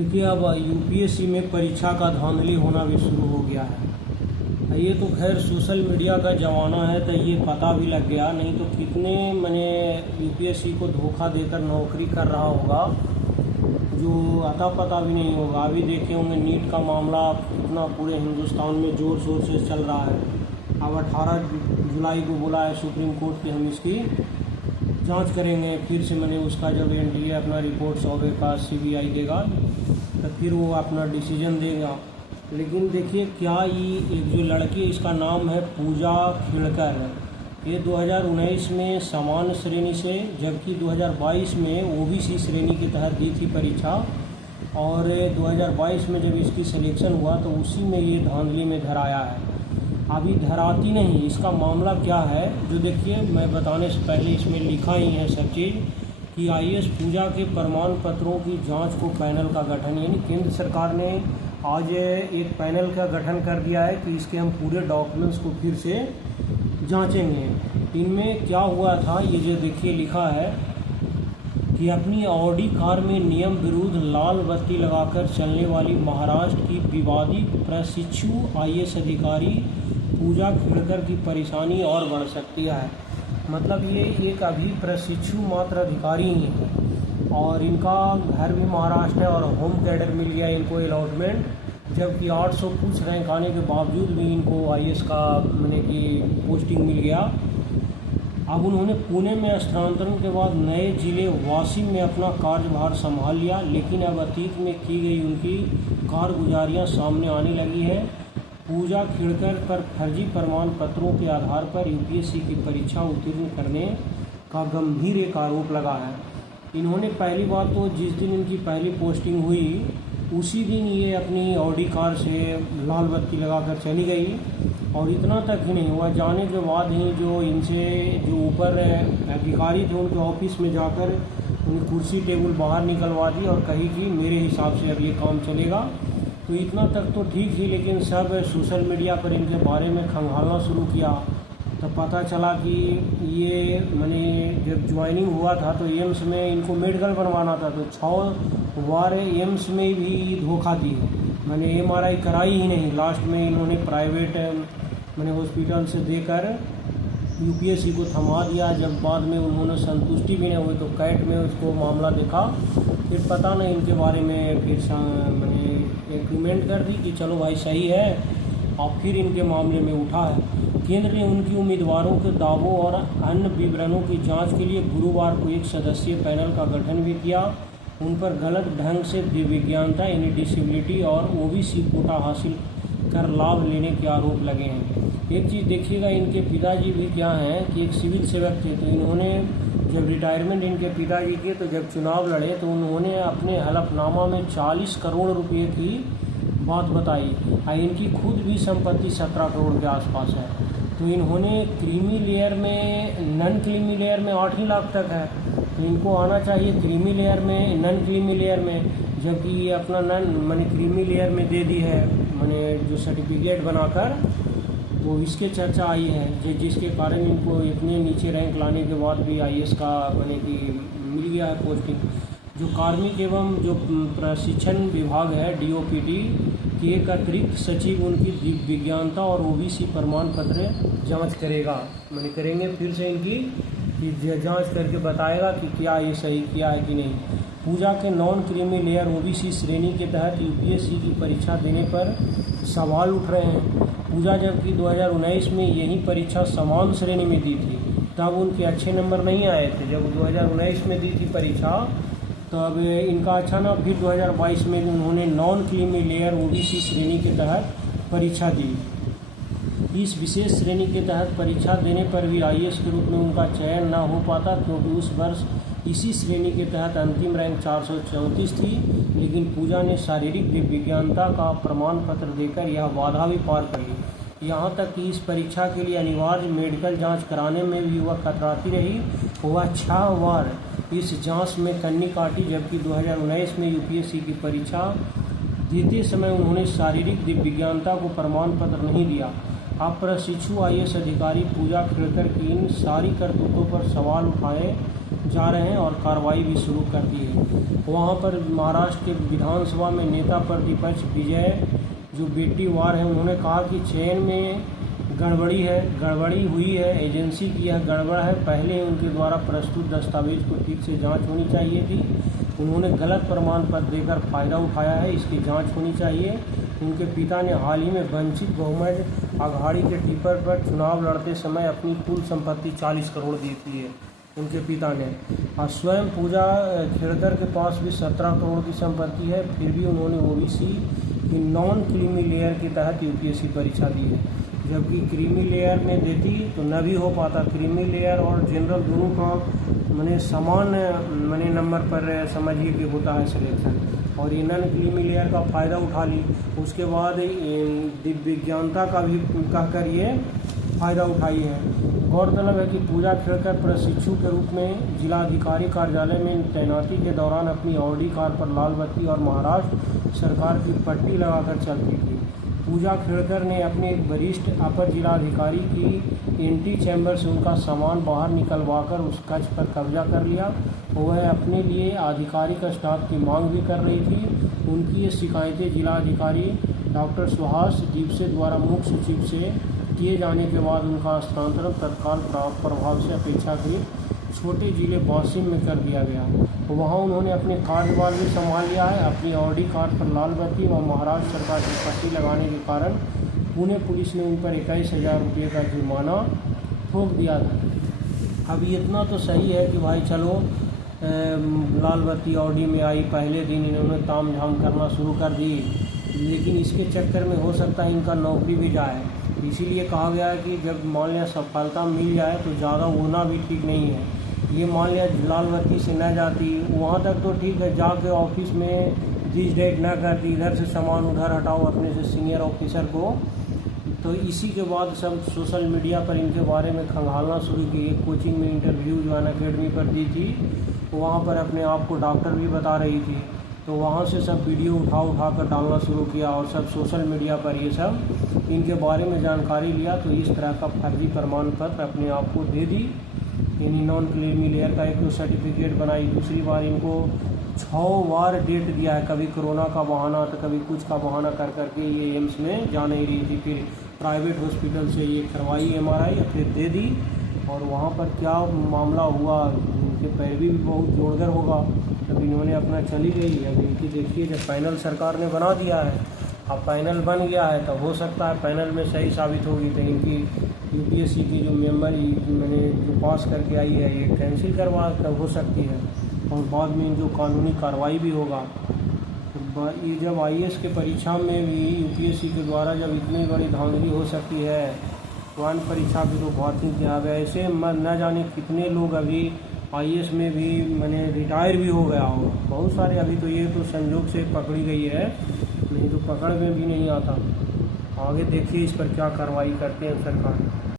देखिए, अब यूपीएससी में परीक्षा का धांधली होना भी शुरू हो गया है। ये तो खैर सोशल मीडिया का ज़माना है तो ये पता भी लग गया, नहीं तो कितने मैंने यूपीएससी को धोखा देकर नौकरी कर रहा होगा जो अता पता भी नहीं होगा। अभी देखे होंगे नीट का मामला कितना पूरे हिंदुस्तान में ज़ोर शोर से चल रहा है। अब 18 जुलाई को बोला है सुप्रीम कोर्ट कि हम इसकी जांच करेंगे। फिर से मैंने उसका जब एनडीए अपना रिपोर्ट 100 का सीबीआई देगा तो फिर वो अपना डिसीजन देगा। लेकिन देखिए क्या ये एक जो लड़की, इसका नाम है पूजा खेड़कर, ये 2019 में सामान्य श्रेणी से, जबकि 2022 में ओबीसी श्रेणी के तहत दी थी परीक्षा, और 2022 में जब इसकी सिलेक्शन हुआ तो उसी में ये धांधली में धराया है। अभी धराती नहीं, इसका मामला क्या है जो देखिए मैं बताने से पहले इसमें लिखा ही है सब चीज़ कि आईएएस पूजा के प्रमाण पत्रों की जांच को पैनल का गठन, यानी केंद्र सरकार ने आज एक पैनल का गठन कर दिया है कि इसके हम पूरे डॉक्यूमेंट्स को फिर से जांचेंगे। इनमें क्या हुआ था ये जो देखिए लिखा है कि अपनी ऑडी कार में नियम विरुद्ध लाल बत्ती लगाकर चलने वाली महाराष्ट्र की विवादित प्रशिक्षु आईएएस अधिकारी पूजा खेड़कर की परेशानी और बढ़ सकती है। मतलब ये एक अभी प्रशिक्षु मात्र अधिकारी ही है और इनका घर भी महाराष्ट्र है और होम कैडर मिल गया इनको अलॉटमेंट, जबकि 800 कुछ रैंक आने के बावजूद भी इनको आईएएस का मैंने कि पोस्टिंग मिल गया। अब उन्होंने पुणे में स्थानांतरण के बाद नए जिले वाशिम में अपना कार्यभार संभाल लिया, लेकिन अब अतीत में की गई उनकी कारगुजारियाँ सामने आने लगी है। पूजा खेड़कर पर फर्जी प्रमाण पत्रों के आधार पर यूपीएससी की परीक्षा उत्तीर्ण करने का गंभीर एक आरोप लगा है। इन्होंने पहली बार तो जिस दिन इनकी पहली पोस्टिंग हुई उसी दिन ये अपनी ऑडी कार से लाल बत्ती लगाकर चली गई, और इतना तक ही नहीं हुआ, जाने के बाद ही जो इनसे जो ऊपर अधिकारी थे उनके ऑफिस में जाकर उनकी कुर्सी टेबल बाहर निकलवा दी और कही कि मेरे हिसाब से अब ये काम चलेगा। तो इतना तक तो ठीक ही, लेकिन सब सोशल मीडिया पर इनके बारे में खंगालना शुरू किया तो पता चला कि ये मैंने जब ज्वाइनिंग हुआ था तो एम्स में इनको मेडिकल बनवाना था तो 6 बार एम्स में भी धोखा दी है। मैंने एमआरआई कराई ही नहीं, लास्ट में इन्होंने प्राइवेट मैंने हॉस्पिटल से देकर यूपीएससी को थमा दिया। जब बाद में उन्होंने संतुष्टि भी नहीं हुई तो कैट में उसको मामला देखा, फिर पता नहीं इनके बारे में फिर मैंने एग्रीमेंट कर दी कि चलो भाई सही है, और फिर इनके मामले में उठा है। केंद्र ने उनकी उम्मीदवारों के दावों और अन्य विवरणों की जांच के लिए गुरुवार को एक सदस्यीय पैनल का गठन भी किया। उन पर गलत ढंग से दिव्यांगता यानी डिसेबिलिटी और ओबीसी कोटा हासिल कर लाभ लेने के आरोप लगे हैं। एक चीज़ देखिएगा, इनके पिताजी भी क्या हैं कि एक सिविल सेवक थे, तो इन्होंने जब रिटायरमेंट इनके पिताजी के तो जब चुनाव लड़े तो उन्होंने अपने हलफनामा में 40 करोड़ रुपये की बात बताई और इनकी खुद भी संपत्ति 17 करोड़ के आसपास है। तो इन्होंने क्रीमी लेयर में, नन क्रीमी लेयर में 8 ही लाख तक है, तो इनको आना चाहिए क्रीमी लेयर में, नन क्रीमी लेयर में, जबकि ये अपना नन मैंने क्रीमी लेयर में दे दी है मैंने जो सर्टिफिकेट बनाकर, तो इसके चर्चा आई है जिसके कारण इनको इतने नीचे रैंक लाने के बाद भी आईएएस का मैंने कि मिल गया है पोस्टिंग। जो कार्मिक एवं जो प्रशिक्षण विभाग है डीओपीटी के एक अतिरिक्त सचिव उनकी दिव्यांगता और ओबीसी प्रमाण पत्र जांच करेगा, मैंने करेंगे फिर से इनकी जांच करके बताएगा कि क्या ये सही किया है कि नहीं। पूजा के नॉन क्रीमी लेयर ओबीसी श्रेणी के तहत यूपीएससी की परीक्षा देने पर सवाल उठ रहे हैं। पूजा जबकि 2019 में यही परीक्षा समान श्रेणी में दी थी, तब उनके अच्छे नंबर नहीं आए थे। जब 2019 में दी थी परीक्षा तब इनका अच्छा ना, फिर 2022 में उन्होंने नॉन क्रीमी लेयर ओबीसी श्रेणी के तहत परीक्षा दी। इस विशेष श्रेणी के तहत परीक्षा देने पर भी आईएएस के रूप में उनका चयन न हो पाता, क्योंकि उस वर्ष इसी श्रेणी के तहत अंतिम रैंक 434 थी। लेकिन पूजा ने शारीरिक दिव्यांगता का प्रमाण पत्र देकर यह बाधा भी पार कर ली। यहाँ तक कि इस परीक्षा के लिए अनिवार्य मेडिकल जांच कराने में भी वह कतराती रही। वह 6 बार इस जांच में कन्नी काटी, जबकि 2019 में यूपीएससी की परीक्षा देते समय उन्होंने शारीरिक दिव्यांगता को प्रमाण पत्र नहीं दिया। अब प्रशिक्षु आईएएस अधिकारी पूजा खेड़कर की इन सारी करतूतों पर सवाल उठाए जा रहे हैं और कार्रवाई भी शुरू कर दी है। वहाँ पर महाराष्ट्र के विधानसभा में नेता प्रतिपक्ष विजय जो बेट्टीवार हैं, उन्होंने कहा कि चयन में गड़बड़ी हुई है, एजेंसी की यह गड़बड़ है। पहले ही उनके द्वारा प्रस्तुत दस्तावेज को ठीक से जांच होनी चाहिए थी। उन्होंने गलत प्रमाण पत्र देकर फ़ायदा उठाया है, इसकी जांच होनी चाहिए। उनके पिता ने हाल ही में वंचित बहुमत अघाड़ी के टिकट पर चुनाव लड़ते समय अपनी कुल संपत्ति 40 करोड़ दी थी उनके पिता ने। और स्वयं पूजा खेड़कर के पास भी 17 करोड़ की संपत्ति है, फिर भी उन्होंने ओबीसी की नॉन क्रीमी लेयर के तहत यूपीएससी परीक्षा दी है। जबकि क्रीमी लेयर में देती तो न भी हो पाता। क्रीमी लेयर और जनरल दोनों का समान नंबर पर समझिए कि होता है सिलेक्शन, और इन्होंने क्रीमी लेयर का फ़ायदा उठा ली। उसके बाद दिव्यांगता का भी कहकर ये फ़ायदा उठाई है। गौरतलब है कि पूजा खेड़कर प्रशिक्षु के रूप में जिलाधिकारी कार्यालय में तैनाती के दौरान अपनी ऑडी कार पर लाल बत्ती और महाराष्ट्र सरकार की पट्टी लगाकर चलती थी। पूजा खेड़कर ने अपने एक वरिष्ठ अपर जिलाधिकारी की एंटी चैम्बर से उनका सामान बाहर निकलवाकर उस कक्ष पर कब्जा कर लिया। वह अपने लिए आधिकारिक स्टाफ की मांग भी कर रही थी। उनकी ये शिकायतें जिलाधिकारी डॉक्टर सुहास दीपसे द्वारा मुख्य सचिव से किए जाने के बाद उनका हस्तांतरण तत्काल प्रभाव से अपेक्षाकृत छोटे जिले वाशिम में कर दिया गया। वहाँ उन्होंने अपने कार्यभार भी संभाल लिया है। अपनी ऑडी कार पर लाल बत्ती व महाराष्ट्र सरकार की पट्टी लगाने के कारण पुणे पुलिस ने उन पर 21,000 रुपये का जुर्माना ठोक दिया था। अब इतना तो सही है कि भाई चलो लाल बत्ती ऑडी में आई, पहले दिन इन्होंने ताम झाम करना शुरू कर दी, लेकिन इसके चक्कर में हो सकता है इनका नौकरी भी जाए। इसीलिए कहा गया है कि जब मान लिया सफलता मिल जाए तो ज़्यादा उड़ना भी ठीक नहीं है। ये मान लिया लाल बत्ती से न जाती, वहाँ तक तो ठीक है, जाके ऑफिस में दिस डेट न करती, इधर से सामान उधर हटाओ अपने से सीनियर ऑफिसर को। तो इसी के बाद सब सोशल मीडिया पर इनके बारे में खंगालना शुरू किए। कोचिंग में इंटरव्यू जो अनअकैडमी पर दी थी, वहाँ पर अपने आप को डॉक्टर भी बता रही थी, तो वहाँ से सब वीडियो उठा कर डालना शुरू किया और सब सोशल मीडिया पर ये सब इनके बारे में जानकारी लिया। तो इस तरह का फर्जी प्रमाण पत्र अपने आप को दे दी। यानी नॉन क्रीमी लेयर का एक सर्टिफिकेट बनाई। दूसरी बार इनको 6 बार डेट दिया है, कभी कोरोना का बहाना तो कभी कुछ का बहाना कर करके ये एम्स में जा नहीं रही थी। फिर प्राइवेट हॉस्पिटल से ये करवाई MRI, फिर दे दी, और वहाँ पर क्या मामला हुआ, इनके पैरवी भी बहुत जोरदार होगा। तब इन्होंने अपना चली गई। अब इनकी देखिए, जब पैनल सरकार ने बना दिया है, अब पैनल बन गया है, तो हो सकता है पैनल में सही साबित होगी तो इनकी यूपीएससी की जो मेंबर मैंने जो पास करके आई है ये कैंसिल करवा हो सकती है, और बाद में जो कानूनी कार्रवाई भी होगा। तो ये जब IAS के परीक्षा में भी यूपीएससी के द्वारा जब इतनी बड़ी धांधली हो सकती है, वन परीक्षा की तो बात नहीं किया। अब ऐसे न जाने कितने लोग अभी IAS में भी रिटायर भी हो गया हो, बहुत सारे। अभी तो ये तो संयोग से पकड़ी गई है, नहीं तो पकड़ में भी नहीं आता। आगे देखिए इस पर क्या कार्रवाई करते हैं सरकार।